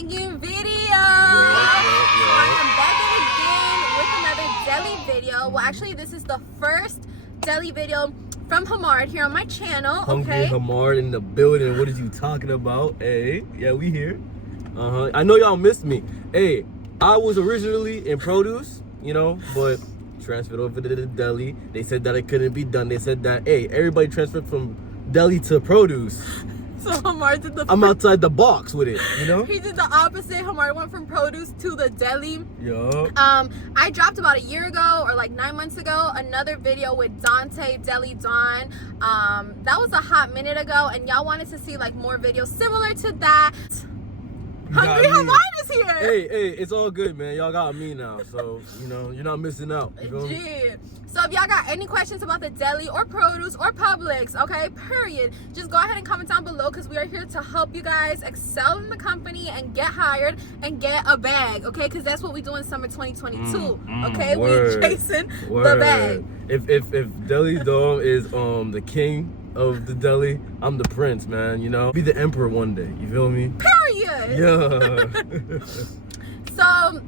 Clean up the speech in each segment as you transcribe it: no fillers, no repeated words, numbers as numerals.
banging video. I am back again with another DELI video. Well, actually, this is the first DELI video from Hamard here on my channel. Hungry Hamard in the building. What is you talking about? Hey, yeah, we here. I know y'all missed me. Hey, I was originally in produce, you know, but transferred over to the DELI. They said that it couldn't be done. They said that, hey, everybody transferred from DELI to produce. So Hamard did I'm outside the box with it, you know? He did the opposite. Hamard went from produce to the DELI. Yup. I dropped about a year ago or like 9 months ago another video with Dante, DELI Don. That was a hot minute ago, and y'all wanted to see like more videos similar to that. Hungry Hamard is here. Hey, it's all good, man. Y'all got me now, so you know you're not missing out. You feel me? So if y'all got any questions about the DELI or produce or Publix, okay, period, just go ahead and comment down below, because we are here to help you guys excel in the company and get hired and get a bag, okay? Because that's what we do in summer 2022, okay? We're chasing the bag. If DELI Dome is the king of the DELI, I'm the prince, man. You know, be the emperor one day. You feel me? Period. Yeah. So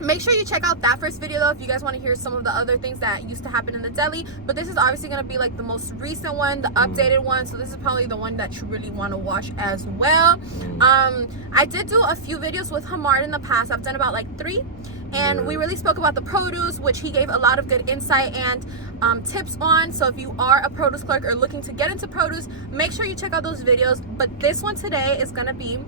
make sure you check out that first video though if you guys want to hear some of the other things that used to happen in the DELI. But this is obviously going to be like the most recent one, the updated one. So this is probably the one that you really want to watch as well. I did do a few videos with Hamard in the past. I've done about like 3. And we really spoke about the produce, which he gave a lot of good insight and tips on. So if you are a produce clerk or looking to get into produce, make sure you check out those videos. But this one today is going to be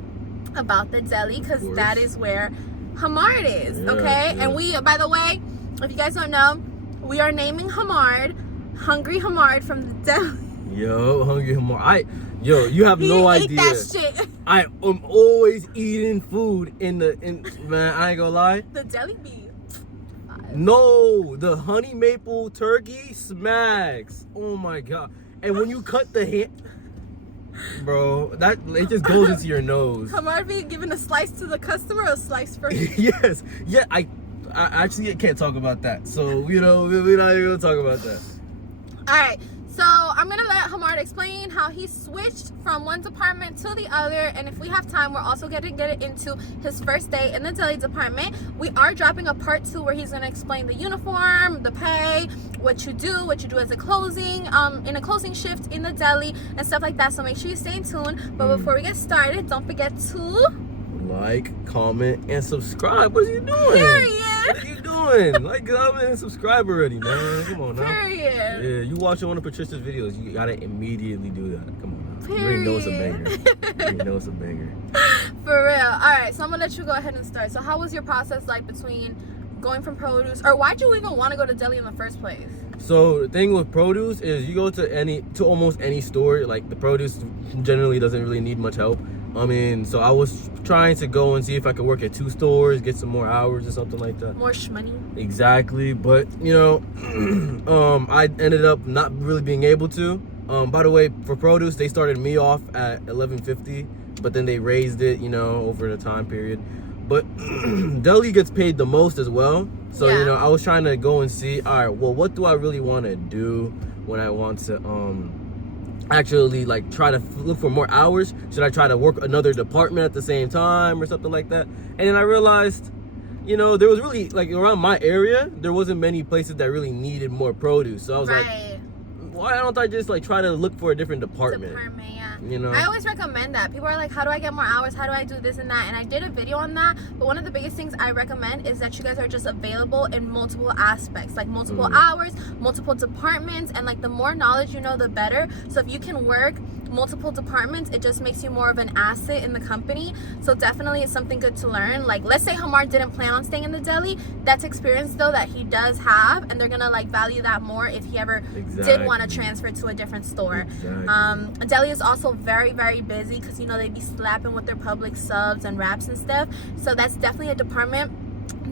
about the DELI, because that is where Hamard is, okay? And we, by the way, if you guys don't know, we are naming Hamard Hungry Hamard from the DELI. Yo, Hungry Hamard. Yo, you have no idea. That shit. I am always eating food in man, I ain't gonna lie. The DELI beef. No, the honey maple turkey smacks. Oh my god. And when you cut the hand, bro, that it just goes into your nose. Hamard being given a slice to the customer or a slice for you? Yes. Yeah, I actually can't talk about that. So, you know, we're not even gonna talk about that. Alright. So I'm gonna let Hamard explain how he switched from one department to the other, and if we have time, we're also gonna get into his first day in the DELI department. We are dropping a part 2 where he's gonna explain the uniform, the pay, what you do as a closing, in a closing shift in the DELI and stuff like that. So make sure you stay tuned. But before we get started, don't forget to like, comment, and subscribe. What are you doing? Period. What are you doing? Like, comment and subscribe already, man. Come on now. Period. Yeah, you watching one of Patricia's videos, you gotta immediately do that. Come on now. Period. You already know it's a banger. You know it's a banger. For real. Alright, so I'm gonna let you go ahead and start. So how was your process like between going from produce, or why'd you even want to go to DELI in the first place? So the thing with produce is you go to almost any store, like the produce generally doesn't really need much help. I mean, so I was trying to go and see if I could work at 2 stores, get some more hours or something like that. More shmoney. Exactly, but you know, I ended up not really being able to. By the way, for produce, they started me off at $11.50, but then they raised it, you know, over the time period. But DELI gets paid the most as well. So, you know, I was trying to go and see, all right, well, what do I really want to do when I want to actually like try to look for more hours? Should I try to work another department at the same time or something like that? And then I realized, you know, there was really, like, around my area, there wasn't many places that really needed more produce. So I was like, why don't I just like try to look for a different department? You know, I always recommend that. People are like, how do I get more hours? How do I do this and that? And I did a video on that. But one of the biggest things I recommend is that you guys are just available in multiple aspects, like multiple hours, multiple departments, and like the more knowledge you know, the better. So if you can work multiple departments, it just makes you more of an asset in the company. So definitely it's something good to learn. Like, let's say Hamard didn't plan on staying in the DELI. That's experience though that he does have, and they're gonna like value that more if he ever did want to transfer to a different store. DELI is also very, very busy, because you know they be slapping with their Publix subs and wraps and stuff. So that's definitely a department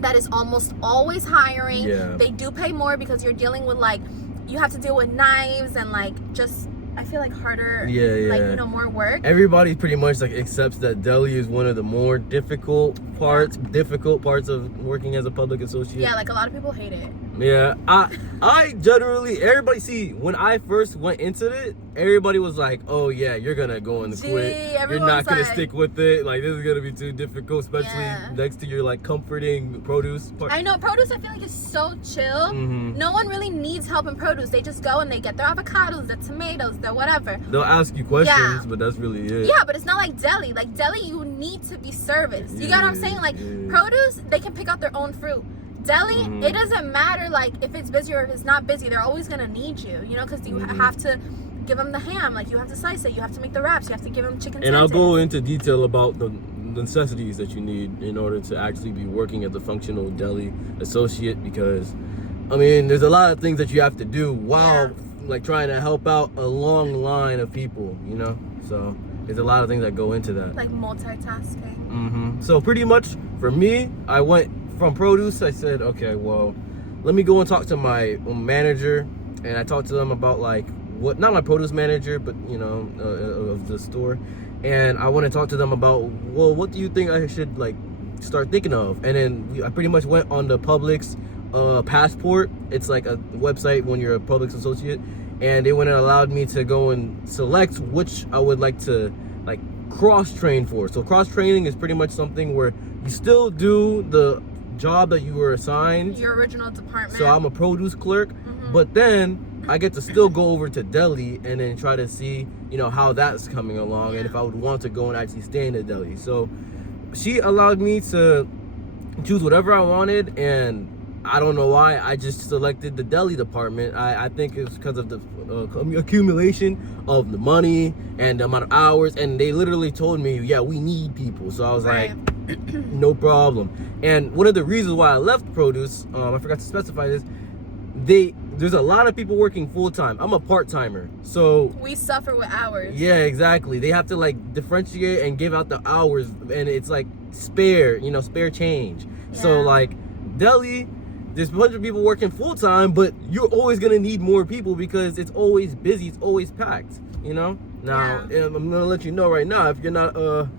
that is almost always hiring. They do pay more because you're dealing with, like, you have to deal with knives and like just, I feel like harder, like, you know, more work. Everybody pretty much like accepts that DELI is one of the more difficult parts of working as a public associate. Yeah, like a lot of people hate it. Yeah, I I generally, everybody, see, when I first went into it, everybody was like, oh yeah, you're gonna go and quit. You're not gonna stick with it. Like, this is gonna be too difficult, especially next to your like comforting produce part. I know, produce I feel like is so chill. No one really needs help in produce. They just go and they get their avocados, their tomatoes, their whatever. They'll ask you questions, but that's really it. Yeah, but it's not like deli. Like deli, you need to be serviced. You got what I'm saying? Like produce, they can pick out their own fruit. Deli, it doesn't matter like if it's busy or if it's not busy, they're always gonna need you, you know, because you have to give them the ham, like you have to slice it, you have to make the wraps, you have to give them chicken and I'll go into detail about the necessities that you need in order to actually be working as a functional deli associate, because I mean there's a lot of things that you have to do while like trying to help out a long line of people, you know, so there's a lot of things that go into that, like multitasking. So pretty much for me, I went from produce. I said, okay, well, let me go and talk to my manager, and I talked to them about like what, not my produce manager, but you know, of the store, and I want to talk to them about, well, what do you think I should like start thinking of? And then I pretty much went on the Publix Passport. It's like a website when you're a Publix associate, and they went and allowed me to go and select which I would like to like cross train for. So cross training is pretty much something where you still do the job that you were assigned, your original department. So I'm a produce clerk, but then I get to still go over to deli and then try to see, you know, how that's coming along, and if I would want to go and actually stay in the deli. So she allowed me to choose whatever I wanted, and I don't know why I just selected the deli department. I think it's because of the accumulation of the money and the amount of hours, and they literally told me, yeah, we need people. So I was like, no problem. And one of the reasons why I left produce, I forgot to specify this, there's a lot of people working full-time. I'm a part-timer, so we suffer with hours. Yeah, exactly. They have to like differentiate and give out the hours, and it's like spare change. So like deli, there's a bunch of people working full-time, but you're always gonna need more people because it's always busy, it's always packed, you know. Now I'm gonna let you know right now, if you're not a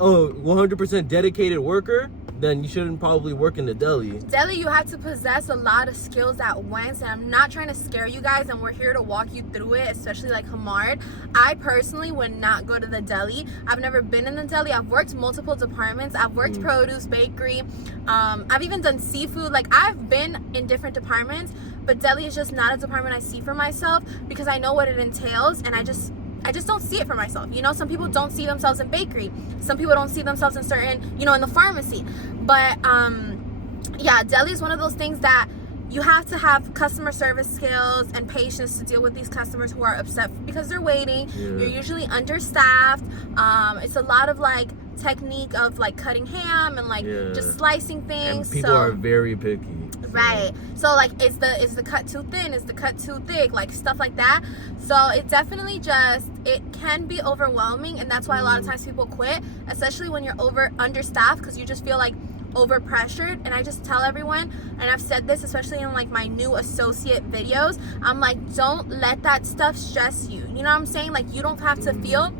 100% dedicated worker, then you shouldn't probably work in the deli. Deli, you have to possess a lot of skills at once, and I'm not trying to scare you guys, and we're here to walk you through it, especially like Hamard. I personally would not go to the deli. I've never been in the deli. I've worked multiple departments. I've worked produce, bakery. I've even done seafood. Like, I've been in different departments, but deli is just not a department I see for myself because I know what it entails, and I just don't see it for myself. You know, some people don't see themselves in bakery. Some people don't see themselves in certain, you know, in the pharmacy. But yeah, deli is one of those things that you have to have customer service skills and patience to deal with these customers who are upset because they're waiting. You're usually understaffed. It's a lot of like technique of like cutting ham and like just slicing things. And people are very picky. Right. So like, is the cut too thin? Is the cut too thick? Like stuff like that. So it definitely it can be overwhelming, and that's why a lot of times people quit, especially when you're understaffed, because you just feel like over pressured. And I just tell everyone, and I've said this especially in like my new associate videos, I'm like, don't let that stuff stress you. You know what I'm saying? Like, you don't have to feel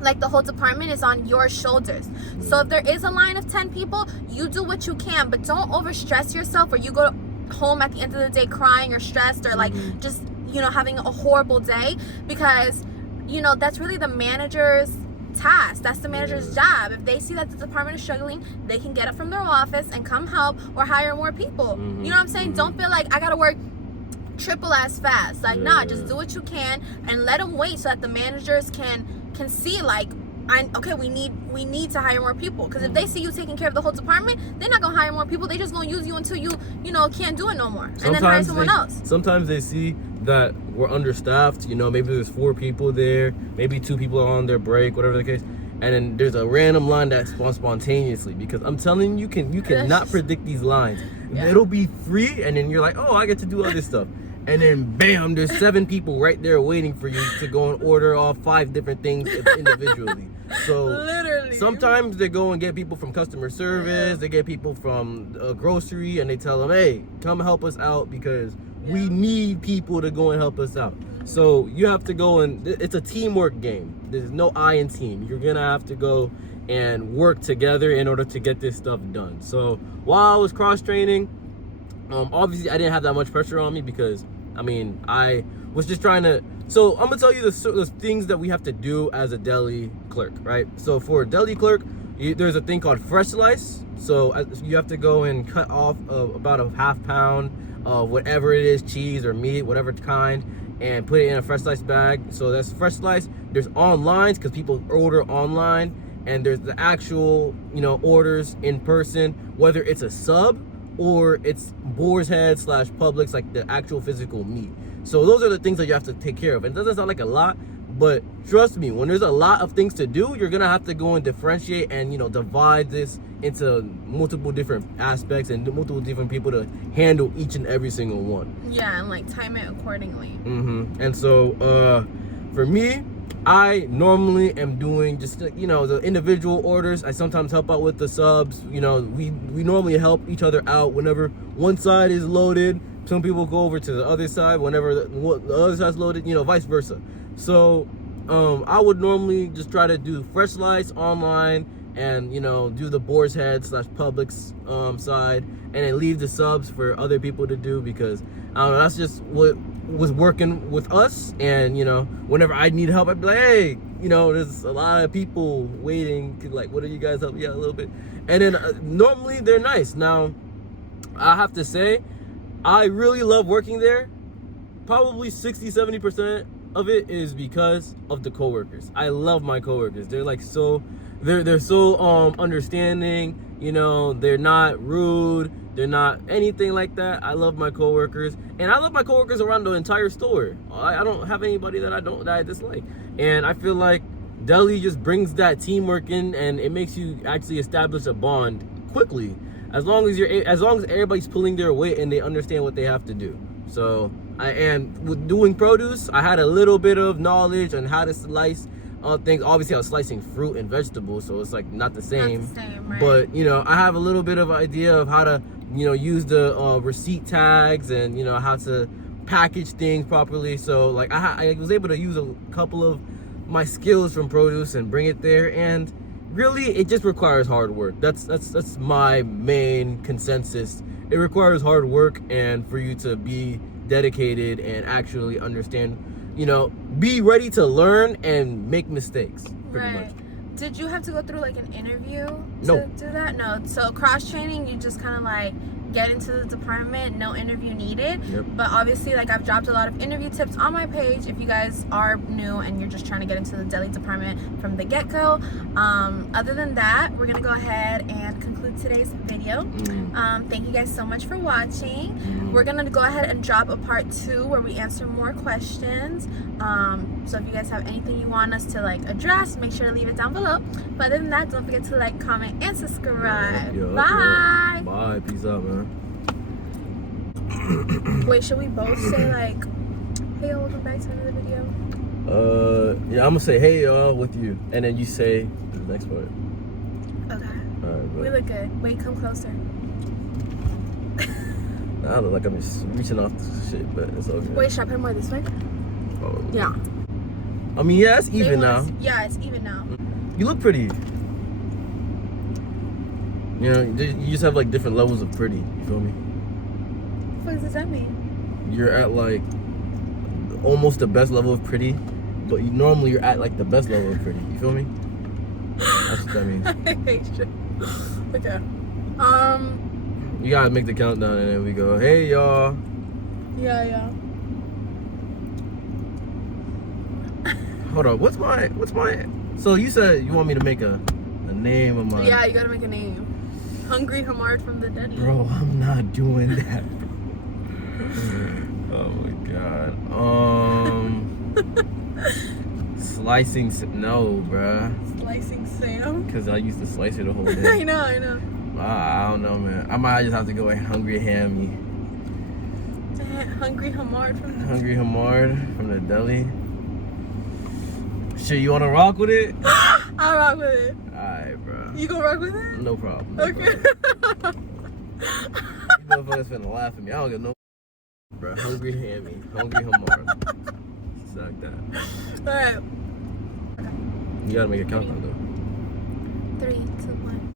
like the whole department is on your shoulders. So if there is a line of 10 people, you do what you can, but don't overstress yourself, or you go home at the end of the day crying or stressed, or like just, you know, having a horrible day, because, you know, that's really the manager's task. That's the manager's job. If they see that the department is struggling, they can get up from their office and come help or hire more people. You know what I'm saying? Don't feel like I gotta work triple as fast. Like, nah, just do what you can and let them wait so that the managers can see like, okay, we need to hire more people. Because if they see you taking care of the whole department, they're not gonna hire more people. They just gonna use you until you know, can't do it no more, and then hire someone else. Sometimes they see that we're understaffed. You know, maybe there's 4 people there, maybe 2 people are on their break, whatever the case, and then there's a random line that spawns spontaneously. Because I'm telling you, you cannot predict these lines. It'll be free, and then you're like, oh, I get to do other stuff. And then bam, there's 7 people right there waiting for you to go and order off 5 different things individually. So literally, sometimes they go and get people from customer service, they get people from a grocery, and they tell them, hey, come help us out because we need people to go and help us out. So you have to go, and it's a teamwork game. There's no I in team. You're gonna have to go and work together in order to get this stuff done. So while I was cross training, Obviously, I didn't have that much pressure on me because, I mean, I was just trying to. So I'm gonna tell you the things that we have to do as a deli clerk, right? So for a deli clerk, there's a thing called fresh slice. So you have to go and cut off about a half pound of whatever it is, cheese or meat, whatever kind, and put it in a fresh slice bag. So that's fresh slice. There's online because people order online, and there's the actual, you know, orders in person, whether it's a sub or it's Boar's Head / Publix, like the actual physical meat. So those are the things that you have to take care of. And it doesn't sound like a lot, but trust me, when there's a lot of things to do, you're gonna have to go and differentiate and, you know, divide this into multiple different aspects and multiple different people to handle each and every single one. Yeah, and like time it accordingly. And so for me, I normally am doing just, you know, the individual orders. I sometimes help out with the subs. You know, we normally help each other out whenever one side is loaded. Some people go over to the other side whenever the other side's loaded, you know, vice versa. So I would normally just try to do fresh slice online and, you know, do the Boar's Head / Publix side, and then leave the subs for other people to do, because I don't know, that's just what was working with us. And, you know, whenever I need help, I'd be like, hey, you know, there's a lot of people waiting, like, what do you guys help me out a little bit? And then normally they're nice. Now I have to say, I really love working there. Probably 60-70% of it is because of the coworkers. I love my coworkers. They're like they're so understanding, you know, they're not rude, they're not anything like that. I love my coworkers, and I love my coworkers around the entire store. I don't have anybody that I dislike. And I feel like deli just brings that teamwork in, and it makes you actually establish a bond quickly, as long as everybody's pulling their weight and they understand what they have to do. So with doing produce, I had a little bit of knowledge on how to slice things. Obviously, I was slicing fruit and vegetables, so it's like not the same. Not the same, right? But, you know, I have a little bit of idea of how to, you know, use the receipt tags, and, you know, how to package things properly. So like I was able to use a couple of my skills from produce and bring it there. And really, it just requires hard work. That's my main consensus. It requires hard work, and for you to be dedicated and actually understand, you know, be ready to learn and make mistakes, pretty much. Did you have to go through like an interview No. to do that? No. So cross training, you just kind of like get into the department, no interview needed. Yep. But obviously, like, I've dropped a lot of interview tips on my page if you guys are new and you're just trying to get into the deli department from the get-go. Other than that, we're gonna go ahead and conclude today's video. Thank you guys so much for watching. We're gonna go ahead and drop a part 2 where we answer more questions. So if you guys have anything you want us to like address, make sure to leave it down below. But other than that, don't forget to like, comment, and subscribe. Bye. Bye. Peace out, man. Wait, should we both say like, hey y'all, welcome back to another video? Yeah, I'm gonna say hey y'all with you, and then you say the next part. Okay. Alright, We look good. Wait, come closer. I look like I'm just reaching off this shit, but it's okay. Wait, should I put more this way? Oh. Yeah. I mean, yeah, it's even now. Yeah, it's even now. You look pretty. You know, you just have like different levels of pretty. You feel me? What does that mean? You're at like almost the best level of pretty, but normally you're at like the best level of pretty. You feel me? That's what that means. I hate you. Okay. You gotta make the countdown, and then we go, hey y'all. Yeah. Hold on, what's my? So you said you want me to make a name of my. Yeah, you gotta make a name. Hungry Hamard from the Deli. Bro, I'm not doing that. Oh my god. Slicing. No, bruh. Slicing Sam. Because I used to slice it the whole day. I know. I don't know, man. I might just have to go like Hungry Hammy. Hungry Hamard from the Hungry Hamard from the deli. Shit, you wanna rock with it? I'll rock with it. Alright, bro. You gonna rock with it? No problem. Okay. You motherfuckers finna laugh at me. I don't get no, bro. Hungry Hammy. Hungry Hamard. It's like that. Alright. You gotta make a countdown though. 3, 2, 1.